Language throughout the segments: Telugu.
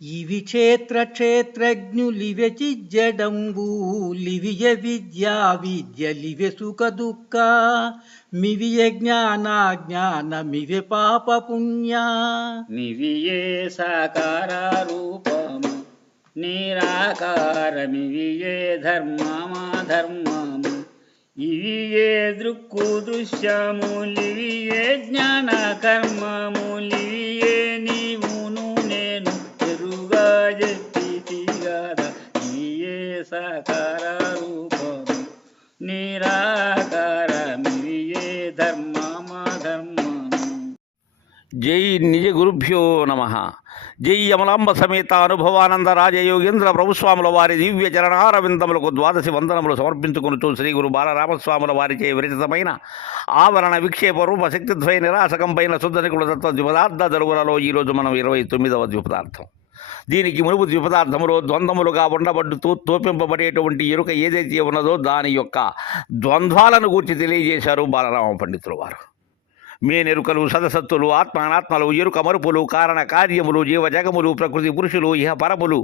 ఇవి క్షేత్రజ్ఞులివె చిజ్జడంబూలివియ విద్యా విద్యలివె సుఖ దుఃఖ మివియ జ్ఞానమివె పాప పుణ్య. మివియే సాకార రూపము నిరాకారమివియే ధర్మమాధర్మము ఇవియే దృక్కు దృశ్యములివియే జ్ఞాన కర్మములివియే నీవును నేను ఎరుగా చెప్పితి గదా. ఇవియే సాకార రూపము నిరాకారమివియే ధర్మమాధర్మము. జై నిజ గురుభ్యో నమ. జై యమలాంబ సమేత అనుభవానంద రాజయోగేంద్ర ప్రభుస్వాముల వారి దివ్య చరణారవిందములకు ద్వాదశి వందనములు సమర్పించుకొనుచు శ్రీ గురు బాలరామస్వాముల వారిచే విరచితమైన ఆవరణ విక్షేప రూప శక్తిద్వయ నిరాశకంపైన శుద్ధనికుల తత్వ ద్విపదార్థ జరుగులలో ఈరోజు మనం 29వ ద్విపదార్థం. దీనికి మునుపు ద్విపదార్థములో ద్వంద్వములుగా ఉండబడుతూ తోపింపబడేటువంటి ఎరుక ఏదైతే ఉన్నదో దాని యొక్క ద్వంద్వాలను గూర్చి తెలియజేశారు బాలరామ పండితుల వారు. మేనెరుకలు సదసత్తులు ఆత్మానాత్మలు ఎరుక మరుపులు కారణ కార్యములు జీవజగములు ప్రకృతి పురుషులు ఇహ పరములు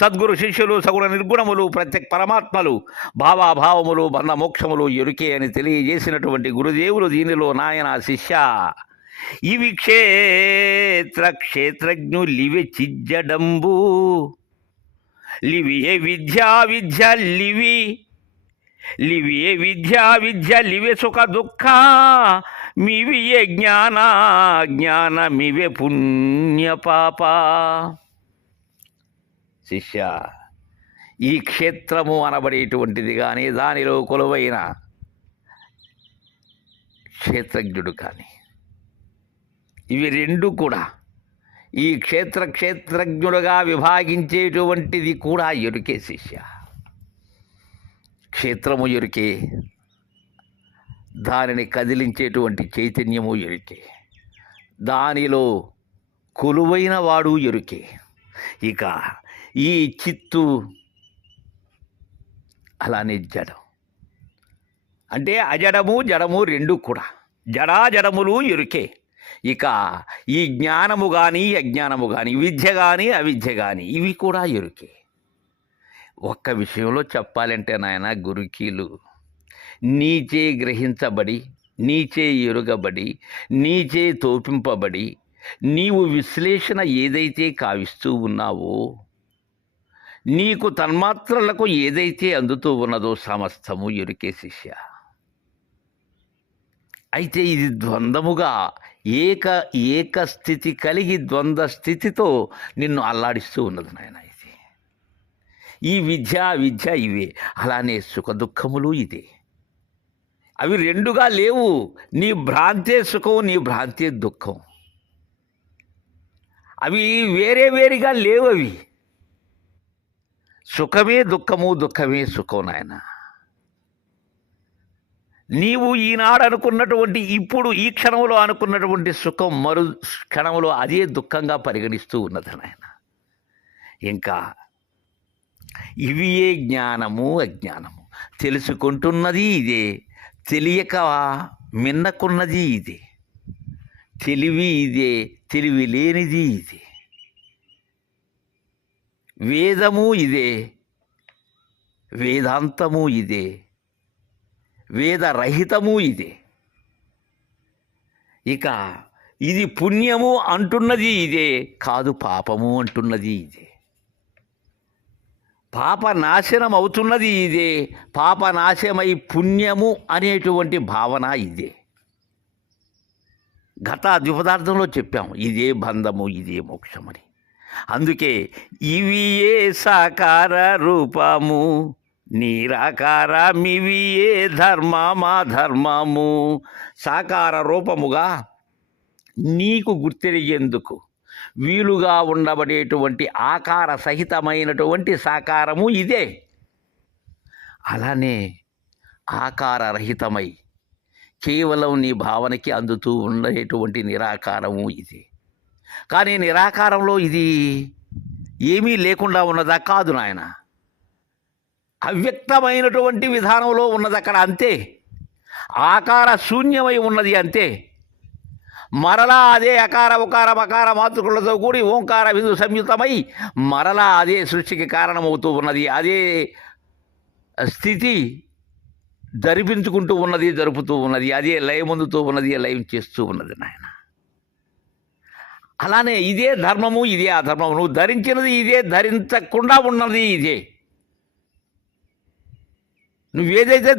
సద్గురు శిష్యులు సగుణ నిర్గుణములు ప్రత్యక్ పరమాత్మలు భావాభావములు బంధ మోక్షములు ఎరుకే అని తెలియజేసినటువంటి గురుదేవులు దీనిలో నాయన శిష్య ఇవి క్షేత్రజ్ఞులివి చిజ్జడంబు లివియే విద్యా విద్య లివియే విద్య లివే సుఖ దుఃఖ మివియే జ్ఞానమివే పుణ్య పాప. శిష్య, ఈ క్షేత్రము అనబడేటువంటిది కానీ దానిలో కొలువైన క్షేత్రజ్ఞుడు కానీ ఇవి రెండు కూడా ఈ క్షేత్రజ్ఞుడుగా విభాగించేటువంటిది కూడా ఎరుకే శిష్య. క్షేత్రము ఎరుకే, దానిని కదిలించేటువంటి చైతన్యము ఎరుకే, దానిలో కొలువైన వాడు ఎరుకే. ఇక ఈ చిత్తు అలానే జడం అంటే అజడము జడము రెండు కూడా జడాజడములు ఎరుకే. ఇక ఈ జ్ఞానము కానీ అజ్ఞానము కానీ విద్య కానీ అవిద్య కానీ ఇవి కూడా ఎరుకే. ఒక్క విషయంలో చెప్పాలంటే నాయన గురుకీలు నీచే గ్రహించబడి నీచే ఎరుగబడి నీచే తోపింపబడి నీవు విశ్లేషణ ఏదైతే కావిస్తూ ఉన్నావో నీకు తన్మాత్రలకు ఏదైతే అందుతూ ఉన్నదో సమస్తము ఎరుకే శిష్య. అయితే ఇది ద్వంద్వముగా ఏక స్థితి కలిగి ద్వంద్వ స్థితితో నిన్ను అల్లాడిస్తూ ఉన్నది నాయన. ఇది ఈ విద్య ఇవే, అలానే సుఖ దుఃఖములు ఇదే. అవి రెండుగా లేవు. నీ భ్రాంతే సుఖం, నీ భ్రాంతే దుఃఖం. అవి వేరేగా లేవు. అవి సుఖమే దుఃఖము, దుఃఖమే సుఖం నాయన. నీవు ఈనాడు అనుకున్నటువంటి ఇప్పుడు ఈ క్షణంలో అనుకున్నటువంటి సుఖం మరు క్షణంలో అదే దుఃఖంగా పరిగణిస్తూ ఉన్నది నాయన. ఇంకా ఇవియే జ్ఞానము అజ్ఞానము. తెలుసుకుంటున్నది ఇదే, తెలియక మిన్నకున్నది ఇదే. తెలివి ఇదే, తెలివి లేనిది ఇదే. వేదము ఇదే, వేదాంతము ఇదే, వేదరహితము ఇదే. ఇక ఇది పుణ్యము అంటున్నది ఇదే, కాదు పాపము అంటున్నది ఇదే. పాప నాశనం అవుతున్నది ఇదే, పాప నాశమై పుణ్యము అనేటువంటి భావన ఇదే. గత ద్విపదార్థంలో చెప్పాము ఇదే బంధము, ఇదే మోక్షమని. అందుకే ఇవి ఏ సాకార రూపము నిరాకార మివియే ధర్మము. సాకార రూపముగా నీకు గుర్తెరిగేందుకు వీలుగా ఉండబడేటువంటి ఆకార సహితమైనటువంటి సాకారము ఇదే. అలానే ఆకార రహితమై కేవలం నీ భావనకి అందుతూ ఉండేటువంటి నిరాకారము ఇదే. కానీ నిరాకారంలో ఇది ఏమీ లేకుండా ఉన్నదా? కాదు నాయన. అవ్యక్తమైనటువంటి విధానంలో ఉన్నది అక్కడ, అంతే. ఆకార శూన్యమై ఉన్నది, అంతే. మరలా అదే అకార ఉకార మకార మాతృకులతో కూడి ఓంకార బిందు సంయుతమై మరలా అదే సృష్టికి కారణమవుతూ ఉన్నది. అదే స్థితి జరిపించుకుంటూ ఉన్నది, జరుపుతూ ఉన్నది. అదే లయం పొందుతూ ఉన్నది, లయం చేస్తూ ఉన్నది నాయన. అలానే ఇదే ధర్మము, ఇదే అధర్మము. నువ్వు ధరించినది ఇదే, ధరించకుండా ఉన్నది ఇదే. నువ్వేదైతే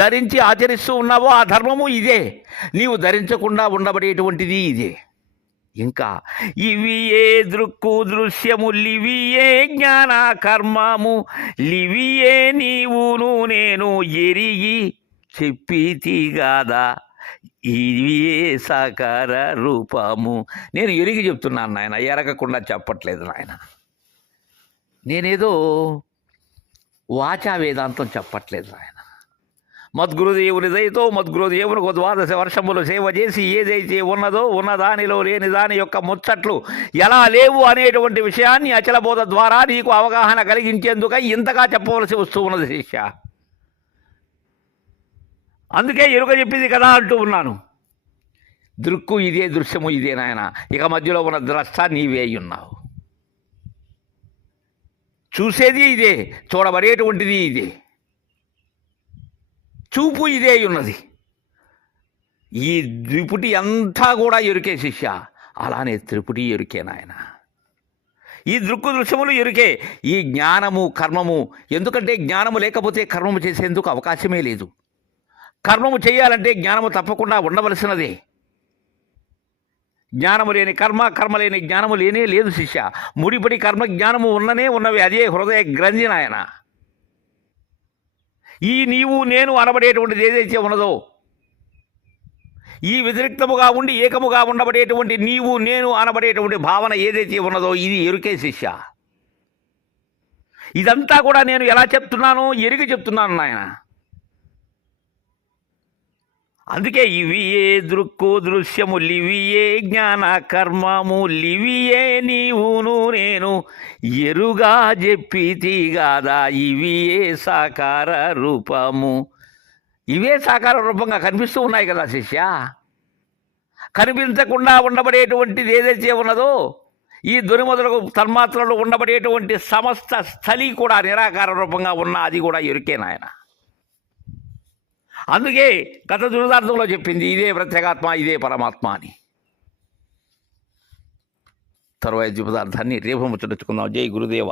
ధరించి ఆచరిస్తూ ఉన్నావో ఆ ధర్మము ఇదే, నీవు ధరించకుండా ఉండబడేటువంటిది ఇదే. ఇంకా ఇవి ఏ దృక్కు దృశ్యము, లివియే జ్ఞాన కర్మము, లివియే నీవును నేను ఎరిగి చెప్పితిగాదా, ఇవియే సాకార రూపము. నేను ఎరిగి చెప్తున్నాను నాయన, ఎరగకుండా చెప్పట్లేదు నాయన. నేనేదో వాచా వేదాంతం చెప్పట్లేదు నాయన. మద్గురుదేవుని దయతో మద్గురుదేవునికి ద్వాదశ వర్షములు సేవ చేసి ఏదైతే ఉన్నదో ఉన్నదానిలో లేని దాని యొక్క ముచ్చట్లు ఎలా లేవు అనేటువంటి విషయాన్ని అచలబోధ ద్వారా నీకు అవగాహన కలిగించేందుకై ఇంతగా చెప్పవలసి వస్తూ ఉన్నది శిష్య. అందుకే ఎరుక చెప్పింది కదా అంటూ ఉన్నాను. దృక్కు ఇదే, దృశ్యము ఇదే నాయన. ఇక మధ్యలో ఉన్న ద్రష్ట నీవే ఉన్నావు. చూసేది ఇదే, చూడబడేటువంటిది ఇదే, చూపు ఇదే ఉన్నది. ఈ త్రిపుటి అంతా కూడా ఎరుకే శిష్య. అలానే త్రిపుటి ఎరుకే నాయన. ఈ దృక్కు దృశ్యములు ఎరుకే. ఈ జ్ఞానము కర్మము, ఎందుకంటే జ్ఞానము లేకపోతే కర్మము చేసేందుకు అవకాశమే లేదు. కర్మము చేయాలంటే జ్ఞానము తప్పకుండా ఉండవలసినదే. జ్ఞానము లేని కర్మ, కర్మ లేని జ్ఞానము లేనే లేదు శిష్య. ముడిపడి కర్మ జ్ఞానము ఉన్నవి. అదే హృదయ గ్రంథి నాయన. ఈ నీవు నేను అనబడేటువంటిది ఏదైతే ఉన్నదో, ఈ వ్యతిరిక్తముగా ఉండి ఏకముగా ఉండబడేటువంటి నీవు నేను అనబడేటువంటి భావన ఏదైతే ఉన్నదో ఇది ఎరుకే శిష్య. ఇదంతా కూడా నేను ఎలా చెప్తున్నానో ఎరిగి చెప్తున్నాను నాయన. అందుకే ఇవియే దృక్కు దృశ్యము, లివియే జ్ఞాన కర్మము, లివియే నీవును నేను ఎరుగా చెప్పితిగాదా, ఇవియే సాకార రూపము. ఇవే సాకార రూపంగా కనిపిస్తూ ఉన్నాయి కదా శిష్య. కనిపించకుండా ఉండబడేటువంటిది ఏదైతే ఉన్నదో, ఈ ధ్వని మొదలకు తన్మాత్రలు ఉండబడేటువంటి సమస్త స్థలి కూడా నిరాకార రూపంగా ఉన్న అది కూడా ఎరుకే నాయన. అందుకే గత దుర్దార్థంలో చెప్పింది ఇదే ప్రత్యేగాత్మ, ఇదే పరమాత్మ అని. తరువాత పదార్థాన్ని రేపు ముచ్చటించుకుందాం. జై గురుదేవ.